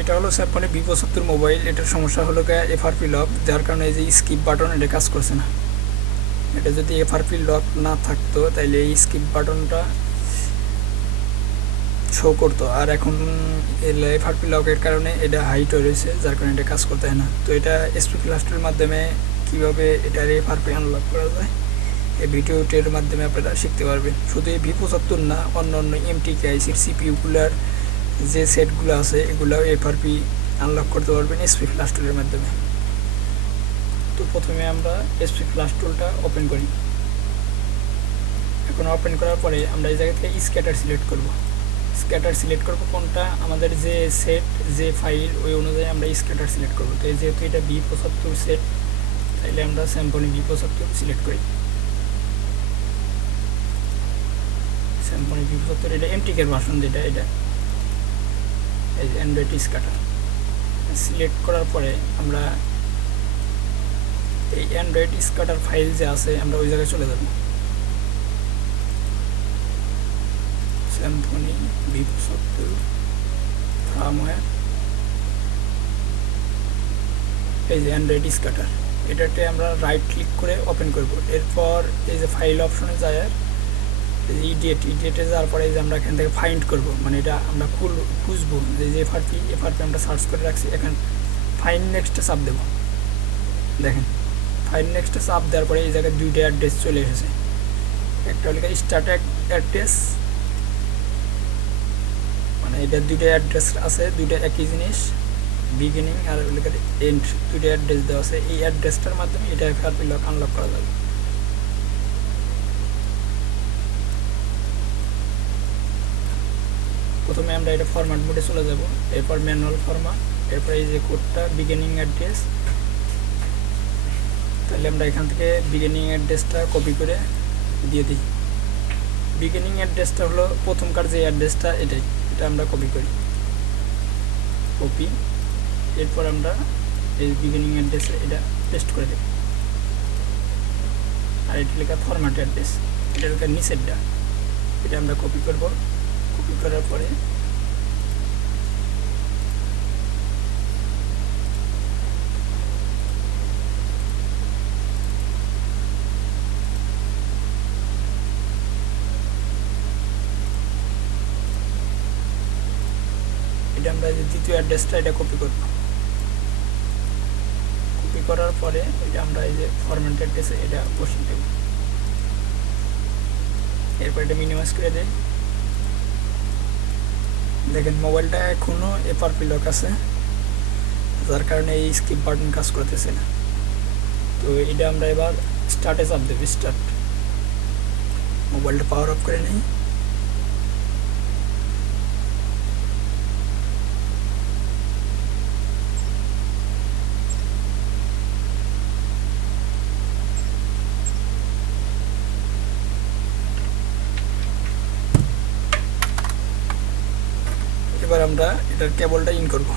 এটা হলো Samsung v75 mobile. এটার সমস্যা হলো এফআরপি লক, যার কারণে এই যে স্কিপ বাটন এটা কাজ করছে না। এটা যদি এফআরপি লক না থাকতো তাইলে এই স্কিপ বাটনটা শো করতো, আর এখন এফআরপি লকের কারণে এটা হাইট হয়ে রয়েছে, যার কারণে এটা কাজ করতে হয় না। তো এটা এসপি ক্লাস্টারের মাধ্যমে কীভাবে এটার এফআরপি আনলক করা যায় এই ভিডিওটির মাধ্যমে আপনারা শিখতে পারবেন। শুধু এই v75 না, অন্য অন্য এমটিকে আইসির সিপিইউগুলার যে সেটগুলো আছে এগুলো এফআরপি আনলক করতে পারবেন এসপি ফ্ল্যাশ টুলের মাধ্যমে। তো প্রথমে আমরা এসপি ফ্ল্যাশ টুলটা ওপেন করি। এখন ওপেন করার পরে আমরা এই জায়গা থেকে স্ক্যাটার সিলেক্ট করব। স্ক্যাটার সিলেক্ট করব কোনটা, আমাদের যে সেট যে ফাইল ওই অনুযায়ী আমরা স্ক্যাটার সিলেক্ট করব। তো যেহেতু এটা v75 সেট, তাইলে আমরা স্যামসাং v75 সিলেক্ট করি। স্যামসাং v75 এটা এমটিকের ভার্সন, যেটা এটা এই যে অ্যান্ড্রয়েড স্ক্যাটার সিলেক্ট করার পরে আমরা এই অ্যান্ড্রয়েড স্ক্যাটার ফাইল যে আছে আমরা ওই জায়গায় চলে যাব। স্যামসাং v75 ফার্মওয়্যার, এই যে অ্যান্ড্রয়েড স্ক্যাটার, এটাতে আমরা রাইট ক্লিক করে ওপেন করব। এরপর এই যে ফাইল অপশনে যায় আর ইডিয়েটে যাওয়ার পরে যে আমরা এখান থেকে ফাইন্ড করব, মানে এটা আমরা খুঁজবো যে এফআরপি আমরা সার্চ করে রাখছি। এখন ফাইন্ড নেক্সটে চাপ দেব। দেখেন ফাইন্ড নেক্সটে চাপ দেওয়ার পরে এই জায়গায় দুইটা অ্যাড্রেস চলে এসেছে। একটা হলো স্টার্ট অ্যাড্রেস, মানে এটা দুইটা অ্যাড্রেস আছে, দুইটা একই জিনিস, বিগিনিং আর এন্ড, দুইটা অ্যাড্রেস দেওয়া আছে। এই অ্যাড্রেসটার মাধ্যমে এটা এফআরপি লক আনলক করা যাবে। প্রথমে আমরা এটা ফরম্যাট মোডে চলে যাব, এরপর ম্যানুয়াল ফরম্যাট, এরপর এই যে কোডটা বিগিনিং অ্যাড্রেস। তাহলে আমরা এখান থেকে বিগিনিং অ্যাড্রেসটা কপি করে দিয়ে দিই। বিগিনিং অ্যাড্রেসটা হলো প্রথমকার যে অ্যাড্রেসটা, এটা আমরা কপি করি, কপি। এরপর আমরা এই বিগিনিং অ্যাড্রেসে এটা পেস্ট করে দেব। আর এটা লেখা ফরম্যাট অ্যাড্রেস, এটা লেখা নিচেরটা, এটা আমরা কপি করব। কপি করার পরে এটা আমরা যে দ্বিতীয় অ্যাড্রেসটা এটা কপি করব। কপি করার পরে এটা আমরা এই যে ফরম্যাট অ্যাড্রেসে এটা বসিয়ে দেব। এরপর এটা মিনিমাইজ করে দেই। দেখেন মোবাইলটা এখনও এফআরপি লক আছে, যার কারণে এই স্কিপ বাটন কাজ করতেছে না। তো এটা আমরা এবার স্টার্টে চাপ দেব। স্টার্ট, মোবাইলটা পাওয়ার অফ করে নেই। এবার আমরা এটার কেবলটা ইন করব।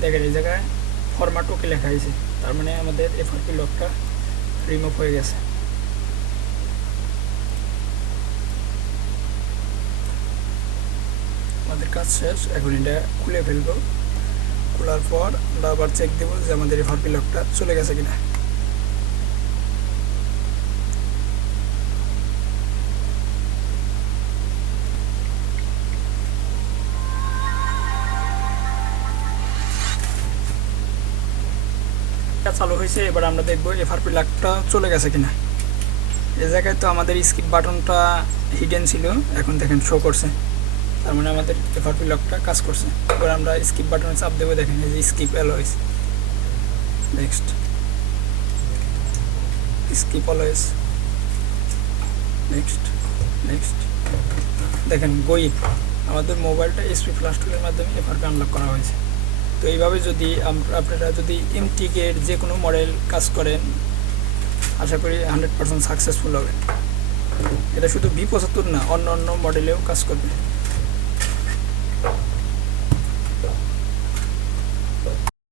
দেখেন এই জায়গায় ফরম্যাট ওকে লেখা হয়েছে, তার মানে আমাদের এফআরপি লকটা রিমুভ হয়ে গেছে। আমাদের কাজ শেষ, এখন এটা খুলে ফেলবো। খোলার পর আমরা আবার চেক দেব যে আমাদের এফআরপি লকটা চলে গেছে কিনা। চালু হয়েছে, এবার আমরা দেখব এফআরপি লকটা চলে গেছে কিনা। এই জায়গায় তো আমাদের স্কিপ বাটনটা হিডেন ছিল, এখন দেখেন শো করছে, তার মানে আমাদের এফআরপি লকটা কাজ করছে। এবার আমরা স্কিপ বাটনে চাপ দেবো। দেখেন এই যে skip always, next, skip always, next, next. দেখেন বই আমাদের মোবাইলটা এসপি ফ্ল্যাশ টুলের মাধ্যমে এফআরপি আনলক করা হয়েছে। তো এইভাবে যদি আপনারা যদি এমটিকের যে কোনো মডেল কাজ করেন, আশা করি 100% সাকসেসফুল হবে। এটা শুধু v75 না, অন্য অন্য মডেলেও কাজ করবে।